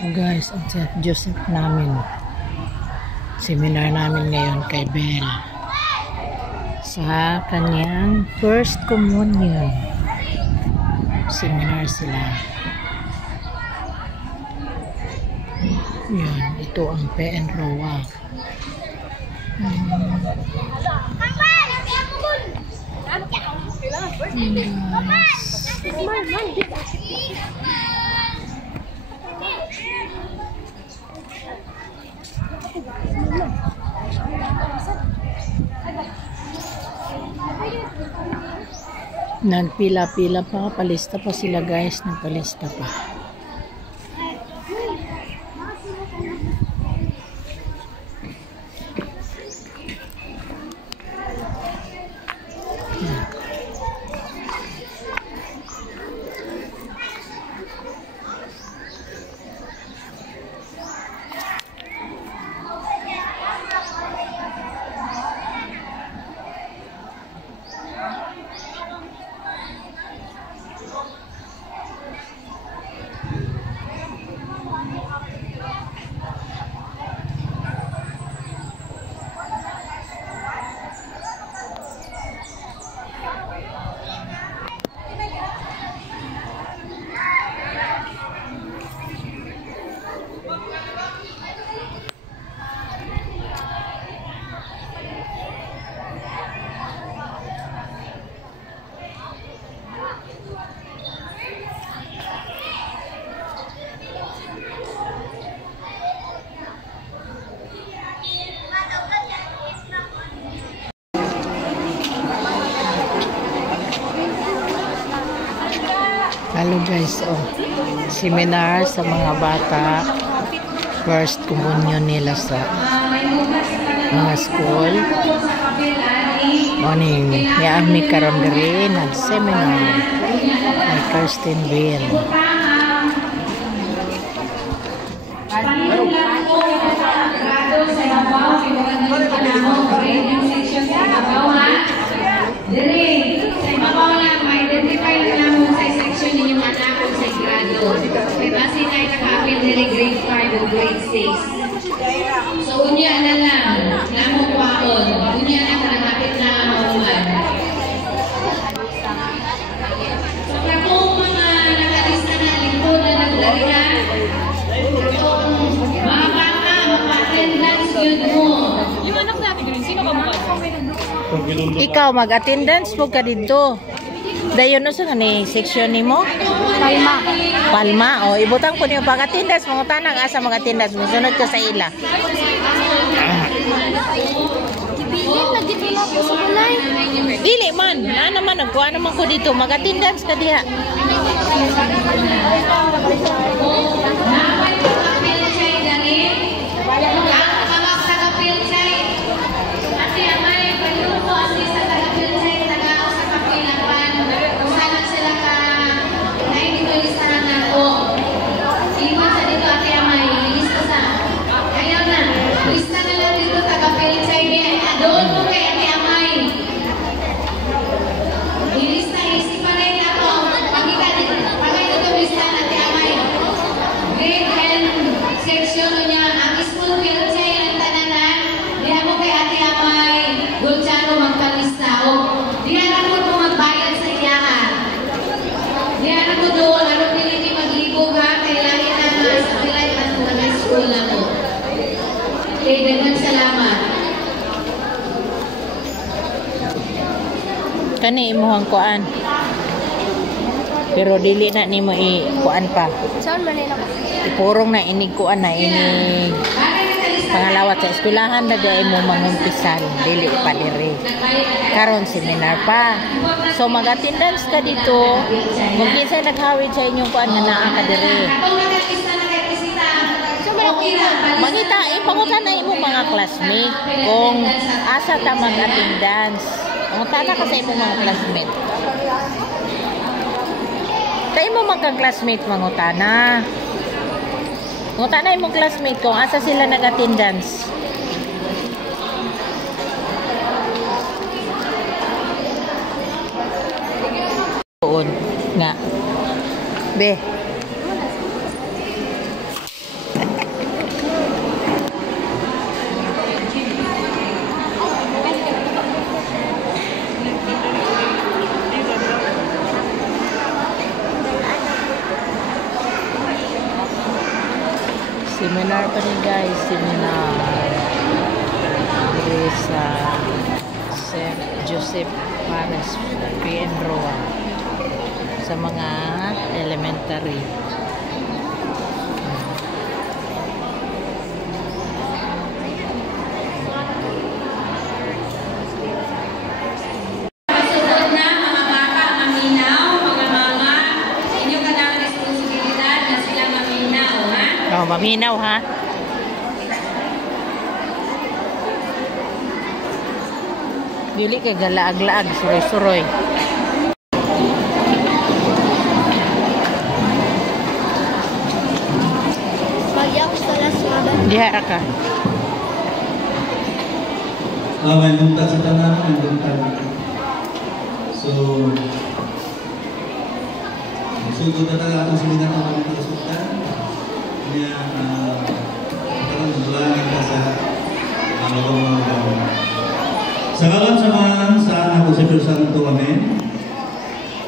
Guys, ang St. Joseph namin. Seminar namin ngayon kay Bell. Sa kanyang first communion. Seminar sila. Yan, ito ang PN Roa. Nagpila-pila pa, palista pa sila guys, nagpalista pa. Hello guys, seminar sa mga bata, first communion nila sa mga school. Morning, yaami karon diri nag seminar ni Kirsten Bell. Base tayo nakapil nila grade 5 o grade 6. So, unya na lang. Namong kwaon. Unya na nakapit na mamuman. So, katong mga nakalista na lingkod na naglarihan, katong mga bata, mag-attendance yun mo. Yung anak natin, sino ka mga? Ikaw, mag-attendance po ka dito. Dayon no sa ni section nimo? Palma. Palma. O, ibutang ko niyo pag-attendance. Mga tanang asa mag-attendance. Musunod ka sa ila. Kibilin, nagdipila po sa balay. Dili man. Naman, nagkuha naman ko dito. Mag-attendance ka diha. Kani imuhang kuan. Pero dili na nimo i-kuan pa. Saan ba nila? Ipurong na inig kuan na inig. Pangalawat sa eskwelahan na dai mo mangumpisan, dili pa diri. Karon seminar pa. So mag-attendance ka dito. Kung kinsa naghawid sa inyong kuan na naa ka diri. Mangita ipangutan na imo mga classmate kung asa ta mag-attendance. Ang tata ka sa imong mga classmate. Kay mo magka-classmate mangutana. Mangutana imong classmate kung asa sila nag-attendance. Doon nga. Be. Seminar pa rin guys, seminar. Dito sa St. Joseph Pares, PN Roa. Sa mga elementary. Kasunod na mga bata, maminaw, mga mama, inyo ka na ang responsibilidad na sila maminaw, ha? Oh, maminaw ha. Dili ka galaag-laag, suroy-suroy. Pagyak sa lasada. Diha ka. May luntag sa tanan, may luntag. So, sugod na talaga itong seminar na kami kasultan. Kaya, parang nagulangin ka sa mga gawin. Sa kalam samahan sa anak ko sa Diyos Santo, Amen.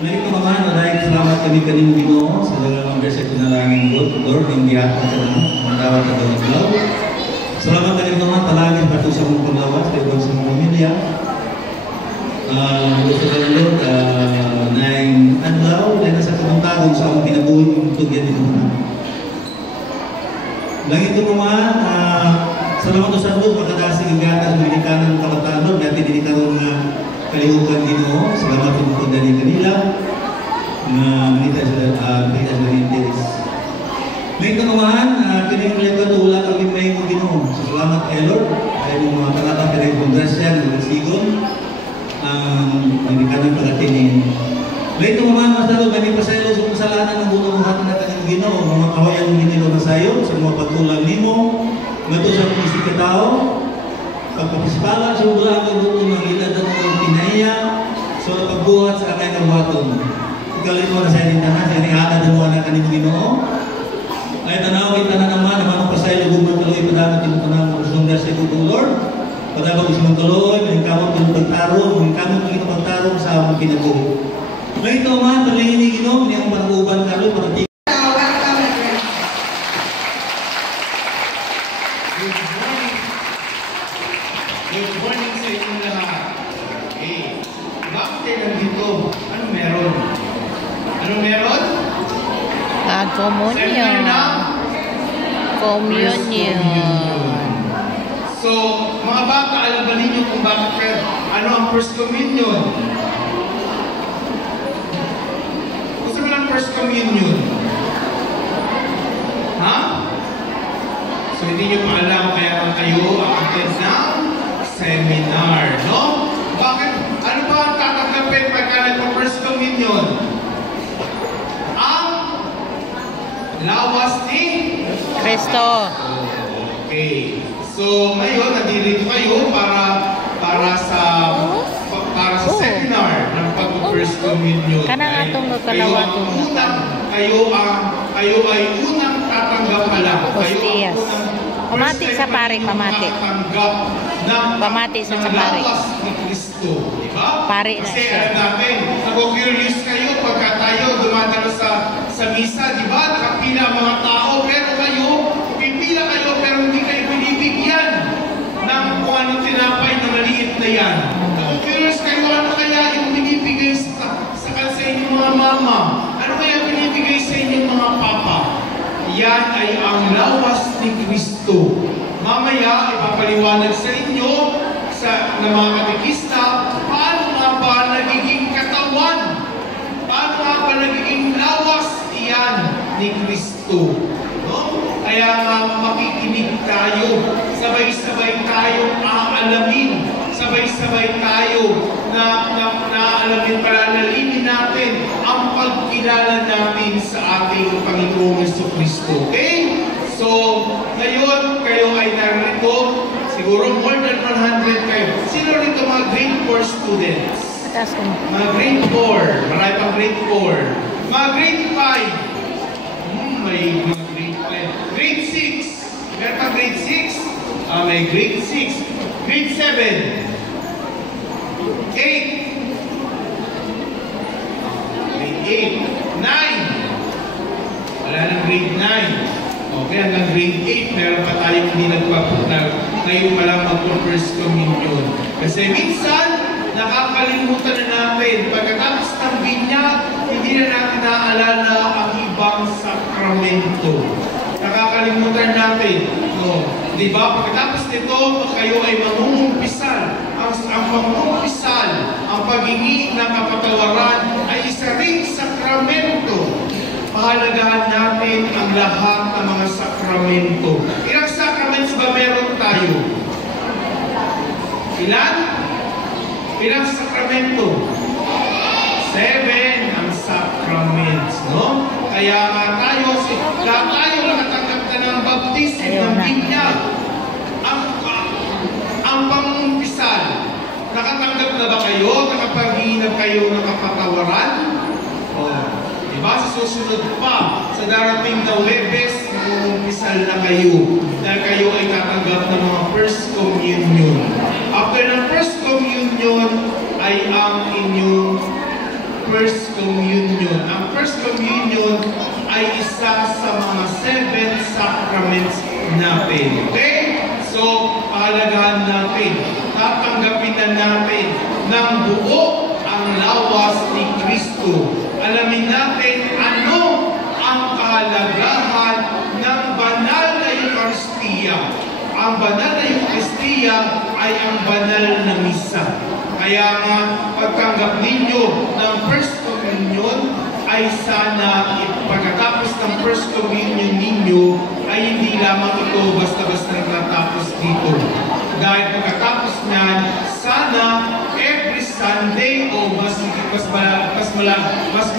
May kamahan na dahil salamat kami kanino Ginoo sa dalang beses na langin Lord, hindi ako ka lang, mandawat ka daw ng salamat kami naman talangin pato sa mong paglawas, kayo sa mong pamilya. Gusto ka ng Lord, naing adlaw, dahil nasa kamantagong sa akong kinabuhin yung tugyan dito na. Langit ko naman, salamat ko sa Lord, pagkadasig ang gatas, minikanan ng kabataan Lord, dati dinikaroon na kalihukan Ginoo, salamat ko po dali kanila, na manita sa interes. May kamahan, pinag-ulit ko wala kami may mo Ginoo. So, salamat kay Lord, ay mga talata pinag kongrasyan, mga sigon, hindi ka nang pagatinin. May kamahan, mas lalo, may pasaylo sa kasalanan ng buong mga na kanyang Ginoo, mga kawayan ng ginilo na sayo, sa mga patulang nimo, ngato sa mga isip katao, pagpapaspala, sobra ang buong mga ilad ng mga pinaya, so pagbuhat sa akay ng waton. Ikalit mo na sa ining tanan, sa ining alad ng mga kanyang Ginoo, ay tanawin tanan naman na manong pasay lugog ng tuloy padagat yung tanang magsundar sa ikong Lord. Padagat isang tuloy, maningkamot yung pagtarong, maningkamot yung pagtarong sa among kinabuhi. May ito man, palingin ni Ginoo, niyang pag-uban kalo, parating. Good morning sa inyong lahat. Okay. Bakit kayo nandito? Ano meron? Ano meron? Communion. Communion. So, mga bata, alam ba ninyo kung bakit kayo, ano ang First Communion? Gusto mo ng First Communion? Ha? So, hindi nyo pa alam kaya kayo attend ng seminar, no? Bakit? Ano ba ang tatanggapin pagka nagpa-First Communion? Ang lawas ni Kristo. Okay. So, ngayon, nandito kayo para sa seminar ng pag-First Communion. Kanang atong nagkalawa to. Kayo ay unang tatanggap pa lang. Hostiyas. Pamati sa pare, pamati. Pamati sa pare. Lawas ni Kristo. Diba? Pare na Kasi siya. alam natin, nag-curious kayo pagka tayo dumadalo sa misa, diba? Nakapila ang mga tao, pero kayo, pipila kayo, pero hindi kayo binibigyan ng kung anong tinapay na maliit na yan. Nag-curious kayo, ano kaya yung binibigay sa inyong mga mama? Ano kaya binibigay sa inyong mga papa? Yan ay ang lawas ni Kristo. Mamaya, ipapaliwanag sa inyo ng mga katekista, paano nga ba nagiging katawan? Paano nga ba nagiging lawas iyan ni Kristo? No? Kaya nga makikinig tayo, sabay-sabay tayong aalamin, sabay-sabay tayo na aalamin, palalalimin natin ang pagkilala natin sa ating Panginoong Jesucristo. Okay? So, ngayon, kayo ay narito, siguro more than 100 kayo. Sino rito mga grade 4 students? Atas ko. Mga grade 4, marami pang grade 4. Mga grade 5, may mga grade 5. Grade 6, meron pang grade 6? May grade 6. Grade 7. 8. Grade 8. 9. Wala nang grade 9. Okay, hanggang grade 8, meron pa tayong hindi nagpapunta. Ngayon pa lang mag-first communion. Kasi minsan, nakakalimutan na natin. Pagkatapos ng binyag, hindi na natin naaalala ang ibang sakramento. Nakakalimutan natin. No. Di ba? Pagkatapos nito, kayo ay mangungumpisal. Ang pangungumpisal, ang paghingi ng kapatawaran ay isa ring sakramento. Pahalagahan natin ang lahat ng mga sakramento. Ilang sakramento ba meron tayo? Ilan? Ilang sakramento? 7 ang sacraments, no? Kaya nga tayo nakatanggap na ng baptism, ng binyag. Ang pangumpisal, nakatanggap na ba kayo? Nakapaghinap kayo ng kapatawaran? Diba? Sa susunod pa, sa darating na Webes, mag-umpisal na kayo dahil kayo ay tatanggap ng mga First Communion. After ng First Communion ay ang inyong First Communion. Ang First Communion ay isa sa mga 7 sacraments natin. Okay? So, pahalagahan natin. Tatanggapin na natin ng buo ang lawas ni Kristo. Alamin natin ano ang kahalagahan ng banal na Eucharistia. Ang banal na Eucharistia ay ang banal na misa. Kaya nga, pagtanggap ninyo ng First Communion ay sana pagkatapos ng First Communion ninyo ay hindi lamang ito basta-basta natatapos dito. Dahil pagkatapos niyan, sana every Sunday o mas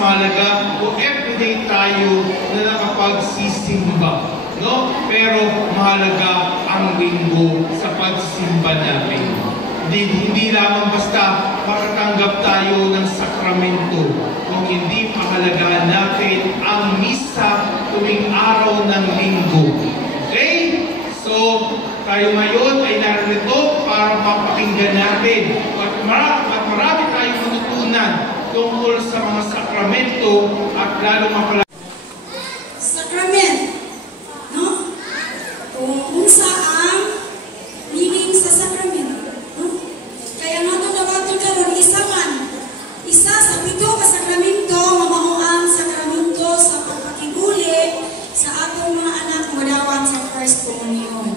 mahalaga o everyday tayo na nakapagsisimba. No? Pero mahalaga ang linggo sa pagsimba natin. Hindi lamang basta makatanggap tayo ng sakramento, kung hindi pahalagahan natin ang misa tuwing araw ng linggo. Okay? So, tayo ngayon ay narito para mapakinggan natin at marami tayong matutunan tungkol sa mga sakramento at lalo mapala. Sakrament, no? Kung saan meaning sa sakramento, no? Kaya nga ito karon isa sa 7 ka sakramento, mamahuang sakramento sa pagpakiguli sa atong mga anak modawat sa First Communion,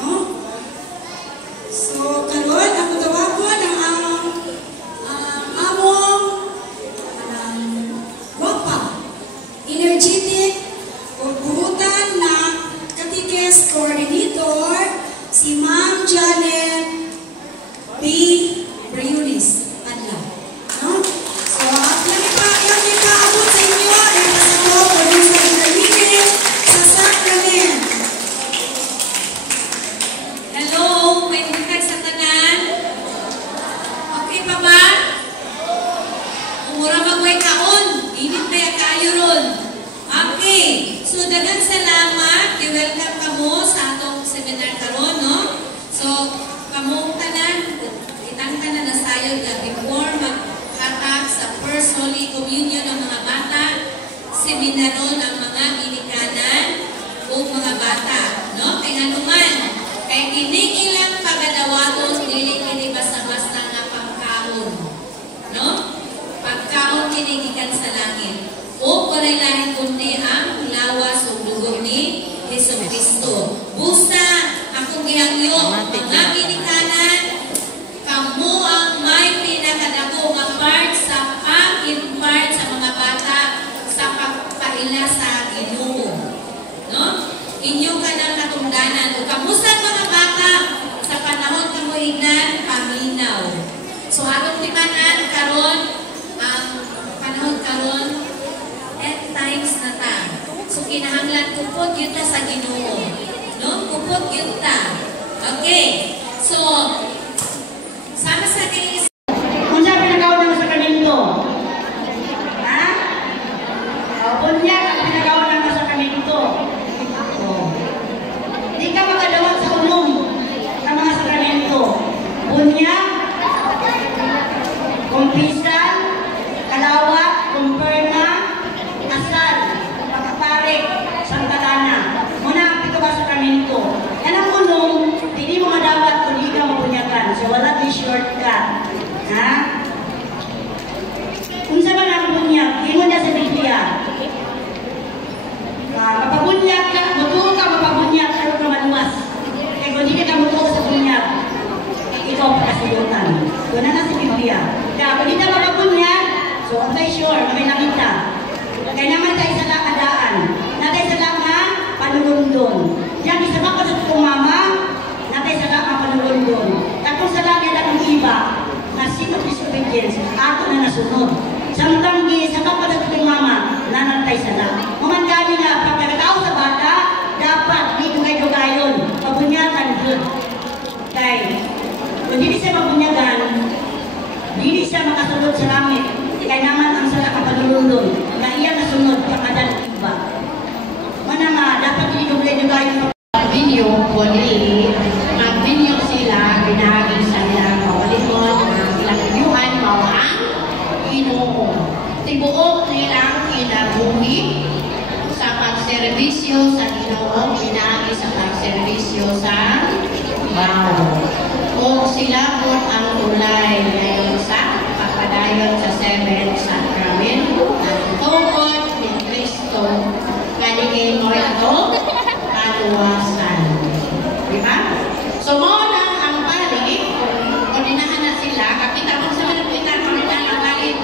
no? So karon ako tawagon ang among guwapa, energetic o buhutan na cateches coordinator si Ma'am Janet B. Briulis Adla, no? So yan ikaabot sa inyo ang pasato o din sa intermediate sa sacrament. Hello, may bukag sa tanan. Okay pa ba? Umura magway kaon. Init ba yung kayo ron? Okay. So, dagang salamat. I-welcome ka mo sa atong seminar karon, no? So, kamong tanan, kitang tanan na sayo before maghatag sa First Holy Communion ng mga bata, seminaron ang mga ginikanan o mga bata, no? Kaya anuman, kaya kining ilang pagadawaton, dili kini basta-basta nga pagkaon, no? Pagkaon kinigikan sa langit. O walay lain kundi ang lawas o dugo ni Jesucristo. Busa akong gihangyo, mga ginikanan, kamo ang may pinakadako nga part sa pag-impart sa mga bata sa pagpaila sa Ginoo, no? Inyo ka ng katungdanan. O kamusta mga bata sa panahon kamuhinan, paminaw. So atong timanan karon ang panahon karon, at times na ta. So kinahanglan kupot yun ta sa Ginoo, no? Kupot yun ta. Okay. So sama sa kayo. Kung saan pinagawa ng sakramento? Ha? Bunyag ang pinagawa ng sakramento. Di ka magadawat sa unom ng mga sakramento. Bunyag, kumpisal, kalawat, kumpirma, asal, pagkapare, sangkalana. Muna Kaya naman tayo sa lakadaan. Natay sa laka, panulundon. Yan, isa ka pa sa mama, natay sa laka, panulundon. Katong sa laki na ng iba, na sin of disobedience, ato na nasunod. Samtang sa kapatid ng mama, nanatay sa laka. Mamandali na, pagkakatao sa bata, dapat dito kayo gayon, pabunyagan yun. Kaya, kung hindi siya mabunyagan, hindi siya makasunod sa langit. Kaya naman ang sala kapanulundon na iya nasunod pagkadan iba. Manama, dapat dito kayo gayon. Video kundi nag-video sila binahagi sa ilang kawalikon ng ilang inyuhan mawang Ginoo. Tibuok nilang kinabuhi sa pagserbisyo sa Ginoo, binahagi sa pagserbisyo sa Mao. O sila po ang ulay ngayon sa pagpadayon sa 7 Sacrament ng tungkol ni Kristo kaligay mo ito kaluwasan. Diba? So, mo na ang balik, ordinahan na sila, kapita mo sa malapita, kapita ang balik.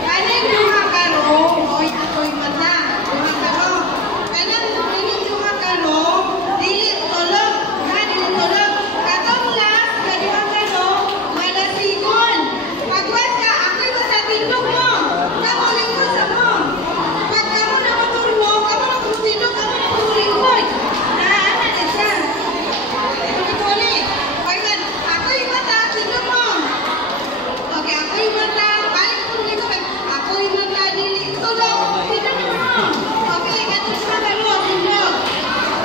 Kanan duha karo, oy ako'y mata. Duha karo. Kanan duha karo, dili tulog. Dili tulog. Katong last, duha karo, malasigon. Pagwas ka, ako'y masatindog mo. Kamuling ko sa mo. Pag kamo na matulmo, kamo na matindog, kamo na matulingkod. Naana na siya. Uli. Pagwan, ako'y mata, tindog mo. Okay, ako'y mata. Balik po nito. Ako'y mata, dili tulog. Tindog mo. Okay, katong sa karo, tindog.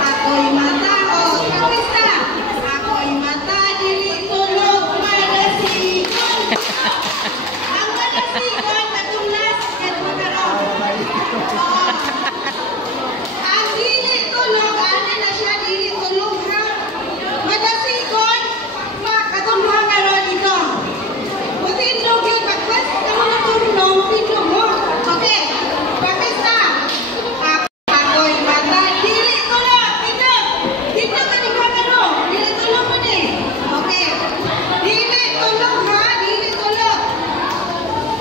Ako'y mata, o, kapista. Ako'y mata, dili tulog. Malasigon. Ang malasigon, katong last, katong karo. Ang dili tulog, ano na siya, dili tulog ha. Malasigon, katong mga karo dito. Matindog yun, pagpas ka mo na turno, matindog mo. Okay, pagkasta. Ako'y mata, dili tulog, tindog. Tindog ka ni Kakaro, dili tulog mo ni. Okay, dili tulog ha, dili tulog.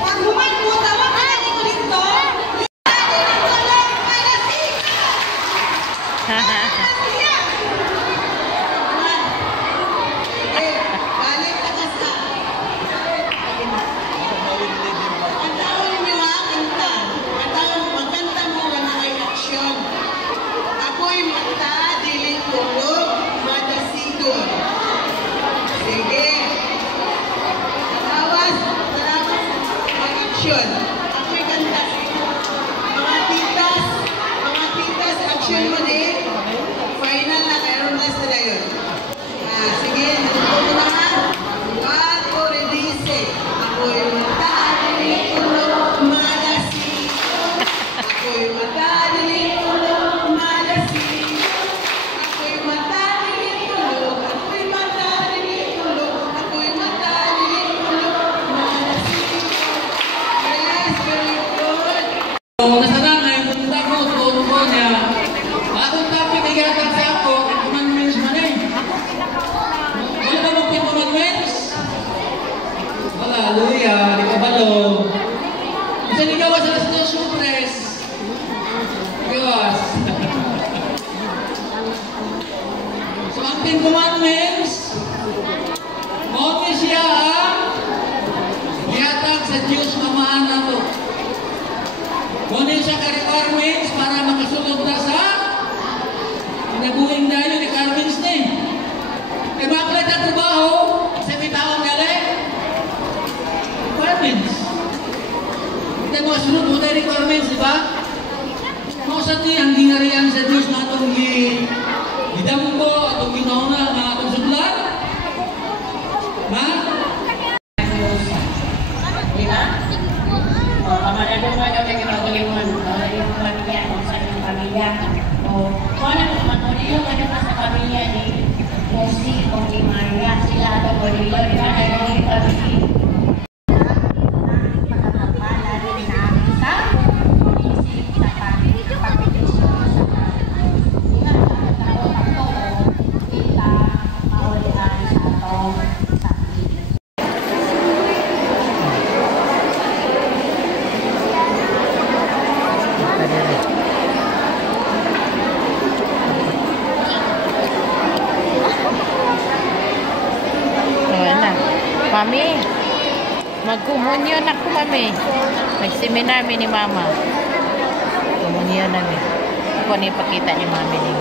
Pag human mo, tawag ka ni ko dito. Dili tulog, malasigon. Balik ka na sa. Katawin niyo ha, kanta. Magkanta mo ka na ay aksyon. Ako'y mata, dili tulog, madasigon. Sige. Tawas, salamat, mag-aksyon. Ako'y kanta. Mga titas, aksyon mo din. Final na, mayroon na sila yun. Sige, nandito na ha. One, two, release. Ako'y mata, dili tulog, malasigon. Ako'y mata, dili tulog, malasigon. Ako'y mata, dili tulog. Ako'y mata, dili tulog. Ako'y mata, dili tulog, malasigon. Yes, very good. Nasanan na yung punta ko, tuon ko niya. Akong topic ay yatang sa ako, commandments man eh. Ano ba mong commandments? Hallelujah, di ka balo. Kasi di gawas sa las dos supres. Gawas. So ang 10 commandments, mawag siya ang yatang sa Diyos mamaan na to. Kunin siya ka-requirements para makasunod na sa pinabuhing dayo ni Carmens na eh. E bakit ang trabaho sa bitawang galing? Requirements. Kita mo sunod mo tayo requirements, di ba? Kung sa ito ang ginarihan sa Diyos na itong gidambo, itong ginauna, na itong sudlan? Ha? Di ba? O, kamadadong nga daw na ginagalimon. Yung pamilya, kung saan yung pamilya. O, kung ano, matuloy yung ano sa pamilya ni Mosi o ni Maria. Sila ito po, di ba? Di ba? Yung pamilya. Sa Mami, magkumunyon ako, mami. May seminar mi ni mama. Kumunyon namin. Ako na ipakita ni mami ni.